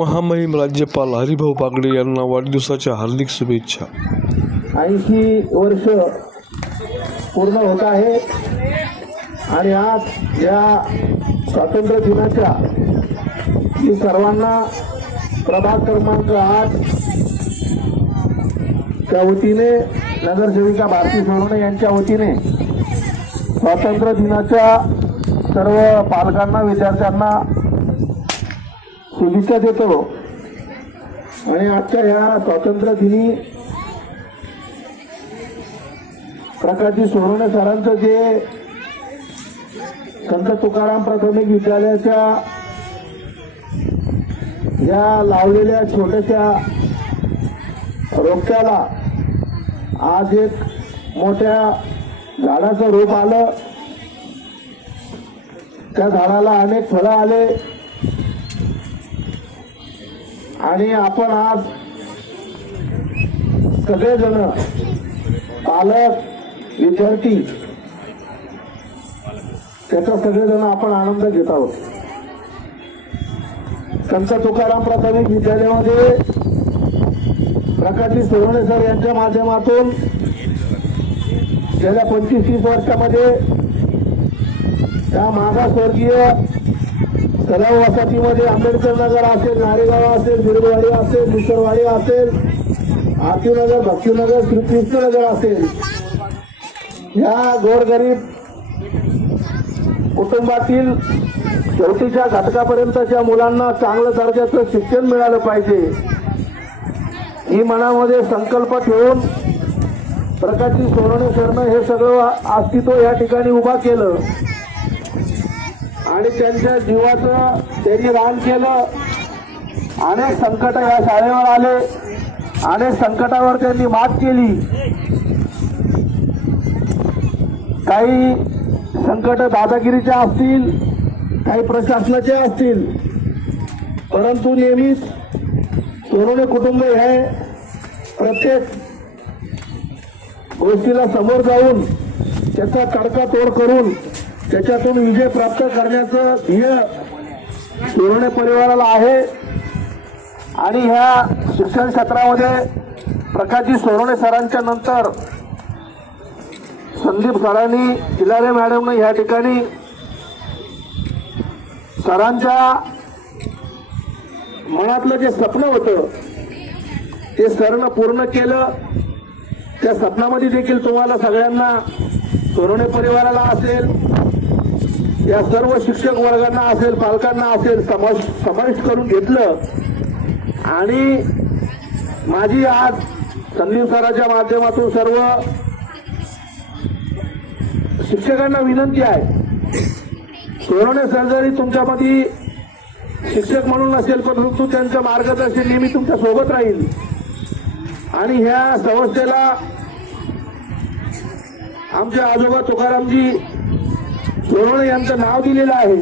महामहिम राज्यपाल हरिभाऊ बागडे यांना वाढदिवसाच्या हार्दिक शुभेच्छा। 80 वर्ष पूर्ण होत आहे आणि आज या स्वातंत्र्य दिनाच्या मी सर्वांना प्रभाग क्रमांक 8 च्या वतीने नगरसेविका भारती सोनवणे यांच्या वतीने स्वातंत्र्य दिनाच्या सर्व पालकांना विद्यार्थ्यांना शुभेच्छा देतो। आणि आजच्या या स्वातंत्र्य दिनी प्रकाशजी सोनवणे सरांचं जे संत तुकाराम प्राथमिक विद्यालयाच्या या लावलेल्या छोट्याशा रोपट्याला आज एक मोठ्या झाडाचं रोप आलं। त्या झाडाला अनेक फळं आले आणि आपण आज सगळेजण पालक विद्यार्थी त्याचा सगळेजण आपण आनंद घेत आहोत। संत तुकाराम प्राथमिक विद्यालयामध्ये प्रकाशजी सोनवणे सर यांच्या माध्यमातून गेल्या 25-30 वर्षामध्ये त्या मागासवर्गीय तलाव वसाहतीमध्ये आंबेडकर नगर असेल, नारेगाव असेल, बिरवाडी असेल, मिसरवाडी असेल, आरतीनगर, भक्तीनगर, श्रीकृष्णनगर असेल, या गोरगरीब कुटुंबातील शेवटीच्या घटकापर्यंतच्या मुलांना चांगलं दर्जाचं शिक्षण मिळालं पाहिजे ही मनामध्ये संकल्प ठेवून प्रकाशजी सोनवणे सरनं हे सगळं अस्तित्व या ठिकाणी उभा केलं आणि त्यांच्या जीवाचं त्यांनी रान केलं। अनेक संकट या शाळेवर आले, अनेक संकटावर त्यांनी मात केली। काही संकट दादागिरीचे असतील, काही प्रशासनाचे असतील, परंतु नेहमीच सोनवणे कुटुंब हे प्रत्येक गोष्टीला समोर जाऊन त्याचा तडकातोड करून त्याच्यातून विजय प्राप्त करण्याचं ध्येय सोनवणे परिवाराला आहे। आणि ह्या शिक्षण क्षेत्रामध्ये प्रकाशजी सोनवणे सरांच्या नंतर संदीप सरांनी, तिलारे मॅडमने ह्या ठिकाणी सरांच्या मनातलं जे स्वप्न होतं ते सरनं पूर्ण केलं। त्या स्वप्नामध्ये देखील तुम्हाला सगळ्यांना सोनवणे परिवाराला असेल, या सर्व शिक्षक वर्गांना असेल, पालकांना असेल समाविष्ट करून घेतलं। आणि माझी आज संदीप सरांच्या माध्यमातून सर्व शिक्षकांना विनंती आहे, सोनवणे सर जरी तुमच्यामध्ये शिक्षक म्हणून नसेल परंतु त्यांचं मार्गदर्शन नेहमी तुमच्या सोबत राहील। आणि ह्या संस्थेला आमचे आजोबा तुकारामजी सोनवणे यांचं नाव दिलेलं आहे।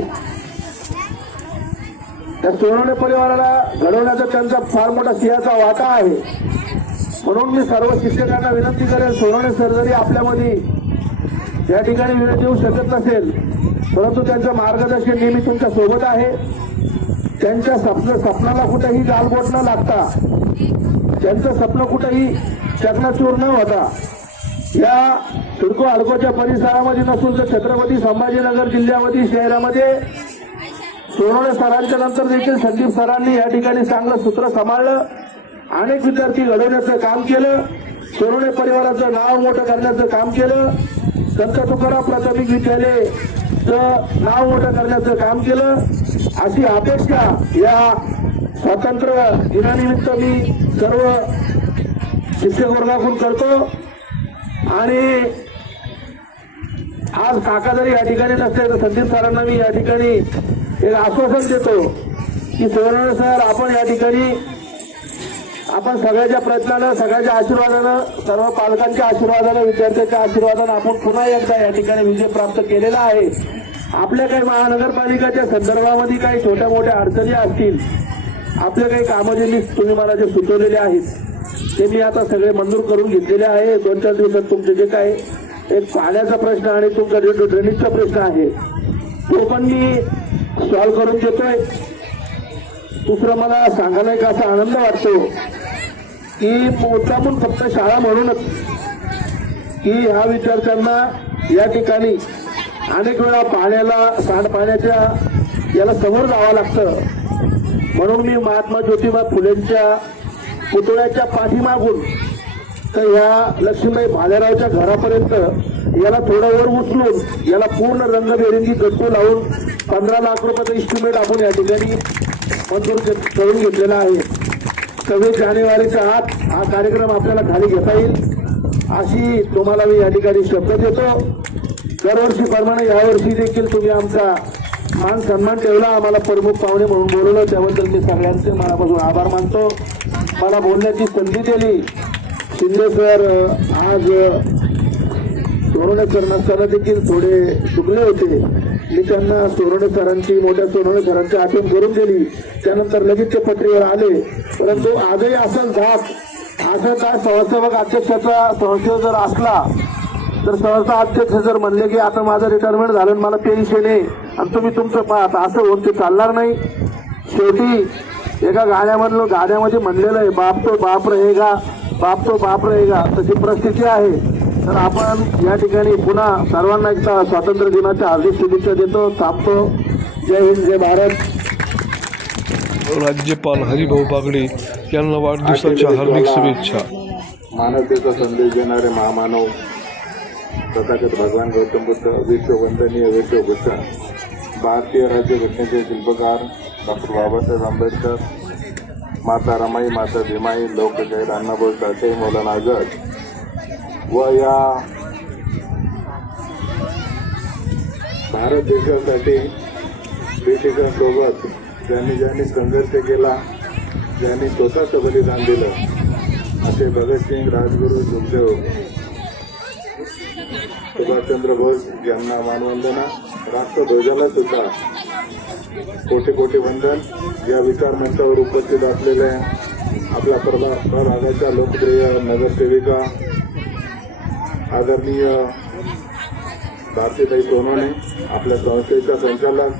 त्या सोनवणे परिवाराला घडवण्याचा त्यांचा फार मोठा सिंहाचा वाटा आहे। म्हणून मी सर्व शिक्षकांना विनंती करेन, सोनवणे सर जरी आपल्यामध्ये या ठिकाणी विनंती येऊ शकत नसेल परंतु त्यांचं मार्गदर्शन नेहमी तुमच्या सोबत आहे। त्यांच्या स्वप्नाला कुठेही गालबोट न लागता, त्यांचं स्वप्न कुठेही चकनाचूर न होता या सिडको हडकोच्या परिसरामध्ये नसून तर छत्रपती संभाजीनगर जिल्ह्यामध्ये शहरामध्ये सोनवणे सरांच्या नंतर देखील संदीप सरांनी या ठिकाणी चांगलं सूत्र सांभाळलं, अनेक विद्यार्थी घडवण्याचं काम केलं, सोनवणे परिवाराचं नाव मोठं करण्याचं काम केलं, संत तुकाराम प्राथमिक विद्यालयाचं नाव मोठं करण्याचं काम केलं। अशी अपेक्षा या स्वातंत्र्य दिनानिमित्त मी सर्व शिक्षक वर्गाकडून करतो। आणि आज काका जरी या ठिकाणी नसते तर संदीप सरांना मी या ठिकाणी एक आश्वासन देतो की सोनवणे सर, आपण या ठिकाणी आपण सगळ्याच्या प्रयत्नानं, सगळ्याच्या आशीर्वादानं, सर्व पालकांच्या आशीर्वादानं, विद्यार्थ्यांच्या आशीर्वादानं आपण पुन्हा एकदा या ठिकाणी विजय प्राप्त केलेला आहे। आपल्या काही महानगरपालिकाच्या संदर्भामध्ये काही छोट्या मोठ्या अडचणी असतील, आपले काही कामं जे तुम्ही मला जे सुचवलेले आहेत ते मी आता सगळे मंजूर करून घेतलेले आहे। 2-4 दिवसात तुमचे जे काय एक पाण्याचा प्रश्न आणि तुमचा जो ड्रेनेजचा प्रश्न आहे तो पण मी सॉल्व्ह करून देतोय। दुसरं मला सांगायला एक असा आनंद वाटतो की मुद्दामून फक्त शाळा म्हणूनच की ह्या विद्यार्थ्यांना या ठिकाणी अनेक वेळा सांडपाण्याच्या याला समोर जावं लागतं. म्हणून मी महात्मा ज्योतिबा फुलेंच्या पुतळ्याच्या पाठीमागून तर ह्या लक्ष्मीबाई भालेरावच्या घरापर्यंत याला थोडं वर उचलून याला पूर्ण रंगबेरंगी गट्टू लावून 15 लाख रुपयाचा इस्टिमेट आपण या ठिकाणी मंजूर करून घेतलेला आहे. 26 जानेवारीच्या आत हा कार्यक्रम आपल्याला खाली घेता येईल अशी तुम्हाला मी या ठिकाणी शब्द देतो. दरवर्षीप्रमाणे यावर्षी देखील तुम्ही आमचा मान सन्मान ठेवला, आम्हाला प्रमुख पाहुणे म्हणून बोलवलं, त्याबद्दल मी सगळ्यांचे मनापासून आभार मानतो. मला बोलण्याची संधी दिली. शिंदे सर आज सोनवणे सर नसताना देखील थोडे चुकले होते. मी त्यांना मोठ्या सोनवणे सरांची आठवण करून दिली. त्यानंतर लगेच ते पत्रीवर आले. परंतु आजही असं काय संस्थापक अध्यक्षाचा संस्था जर असला तर संस्था अध्यक्ष जर म्हणले की आता माझं रिटायरमेंट झालं मला पेन्शन आहे आणि तुम्ही तुमचं पाहता, असं होऊन ते चालणार नाही. शेवटी एका गाण्यामध्ये म्हणलेलं आहे, बाप तो बाप रहेगा, तशी परिस्थिती आहे. तर आपण या ठिकाणी पुन्हा सर्वांना एकदा स्वातंत्र्य दिनाच्या हार्दिक शुभेच्छा देतो. थांबतो. जय हिंद, जय भारत. राज्यपाल हरिभाऊ बागडे यांना वाढदिवसाच्या हार्दिक शुभेच्छा. मानवतेचा संदेश देणारे महामानव तथागत भगवान गौतम बुद्ध, विश्ववंदनीय विश्वभूषण भारतीय राज्यघटनेचे शिल्पकार डॉक्टर बाबासाहेब आंबेडकर, माता रमाई, माता भीमाई, लोकशाहीर अण्णाभाऊ साठे, मौलाना आझाद व या भारत देशासाठी ब्रिटिशांसोबत ज्यांनी संघर्ष केला, ज्यांनी स्वतःचं बलिदान दिलं असे भगतसिंग, राजगुरू, सुखदेव, सुभाषचंद्र बोस यांना मानवंदना. राष्ट्रध्वजाला सुद्धा कोटी कोटी वंदन. या विचार मंचावर उपस्थित असलेल्या आपल्या प्रभागाच्या लोकप्रिय नगरसेविका आदरणीय भारतीताई सोनवणे, आपल्या संस्थेच्या संचालक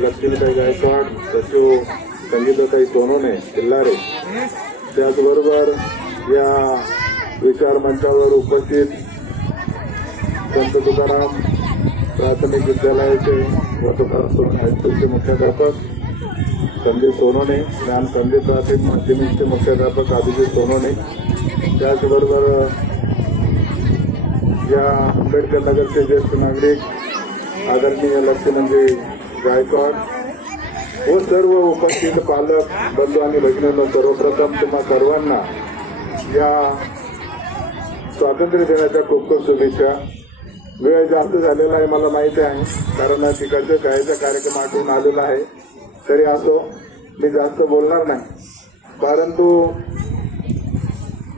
लक्ष्मीताई गायकवाड, सचिव संगीताताई सोनवणे किल्लारे, त्याचबरोबर या विचार मंचावर उपस्थित संत तुकाराम प्राथमिक विद्यालयाचे व तुकाराम हायस्कूलचे मुख्याध्यापक संदीप सोनवणे, ज्ञान संदीप प्राथमिक माध्यमिकचे मुख्याध्यापक अभिजित सोनवणे, त्याचबरोबर या आंबेडकर नगरचे ज्येष्ठ नागरिक आदरणीय लक्ष्मीनंदी गायकवाड व सर्व उपस्थित पालक बंधू आणि भगिनींनो, सर्वप्रथम तुम्हा सर्वांना या स्वातंत्र्य दिनाच्या खूप खूप शुभेच्छा. वेळ जास्त झालेला आहे मला माहिती आहे, कारण तिकडच्या शाळेचा कार्यक्रम आठवून आलेला आहे. तरी असो, मी जास्त बोलणार नाही. परंतु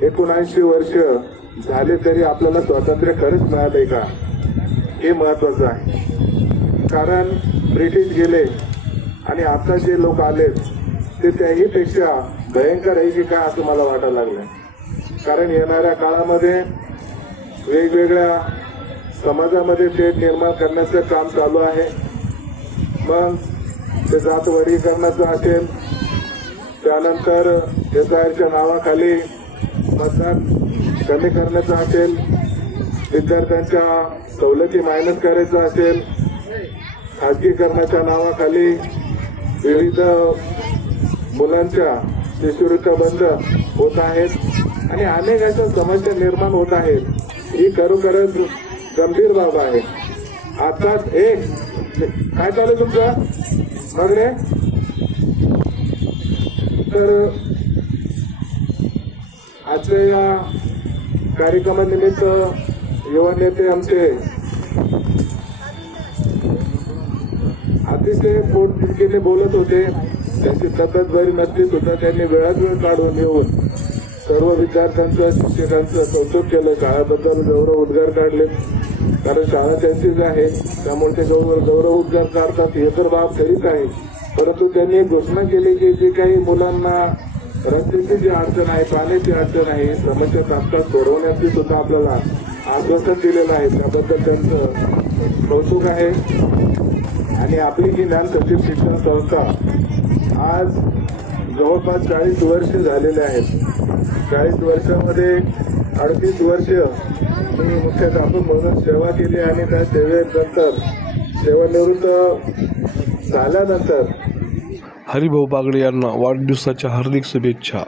79 वर्ष झाले तरी आपल्याला स्वातंत्र्य खरंच मिळालंय का हे महत्वाचं आहे. कारण ब्रिटिश गेले आणि आता जे लोक आलेत ते त्याहीपेक्षा भयंकर आहे की काय असं मला वाटायला लागलं. कारण येणाऱ्या काळामध्ये वेगवेगळ्या समाजामध्ये तेढ निर्माण करण्याचं काम चालू आहे. मग ते जात वर्गीकरणाचं असेल, त्यानंतर SIRच्या नावाखाली मतदान कमी करण्याचं असेल, विद्यार्थ्यांच्या सवलती मायनस करायचं असेल, खाजगीकरणाच्या नावाखाली विविध मुलांच्या शिष्यवृत्त्या बंद होत आहेत आणि अनेक अशा समस्या निर्माण होत आहेत. ही खरोखरच गंभीर बाब आहे. आताच एक काय चालू तुमचं मागणे, तर आजच्या या कार्यक्रमानिमित्त युवा नेते आमचे अतिशय पोटतिडकीने बोलत होते. त्यांची तब्येत बरी नसली सुद्धा त्यांनी वेळात वेळ काढून येऊन सर्व विद्यार्थ्यांचं, शिक्षकांचं कौतुक केलं. शाळेबद्दल गौरव उद्गार काढले, कारण शाळा त्यांचीच आहे, त्यामुळे ते गौरव उद्गार काढतात हे तर बाब खरीच आहे. परंतु त्यांनी एक घोषणा केली की जे काही मुलांना रस्त्याची जी अडचण आहे, पाण्याची अडचण आहे, समस्या तात्काळ सोडवण्याची सुद्धा आपल्याला आश्वासन दिलेलं आहे. त्याबद्दल त्यांचं कौतुक आहे. आणि आपली जी ज्ञान सचिव शिक्षण संस्था आज जवळपास 40 वर्ष झालेले आहेत. 40 वर्षामध्ये 38 वर्ष मी मुख्याध्यापक म्हणून सेवा केली आणि त्या सेवेनंतर सेवानिवृत्त झाल्यानंतर हरिभाऊ बागडे यांना वाढदिवसाच्या हार्दिक शुभेच्छा.